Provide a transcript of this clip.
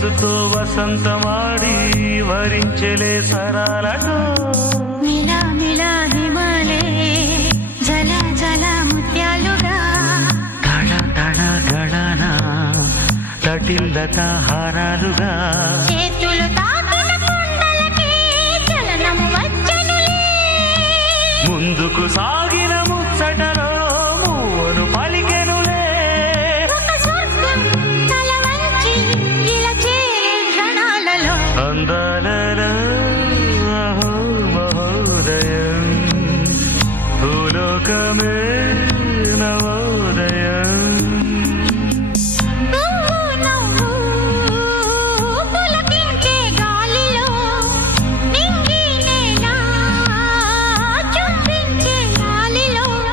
వయస్సుతో వసంతమాడి వరించెలే సరాలటో మిలా మిలా హిమాలే జల జల ముత్యాలుగా తడ తడ గడన తటిల్లత హారాలుగా చేతులు తాకిన కుండలకి చలనం వచ్చనులే ముందుకు సాగిన ముచ్చటలో మూవను పలికెనులే ఒక స్వర్గం తల వంచి ఇలా చేరే క్షణాలలో అందాలలో అహో మహోదయం భూలోకమే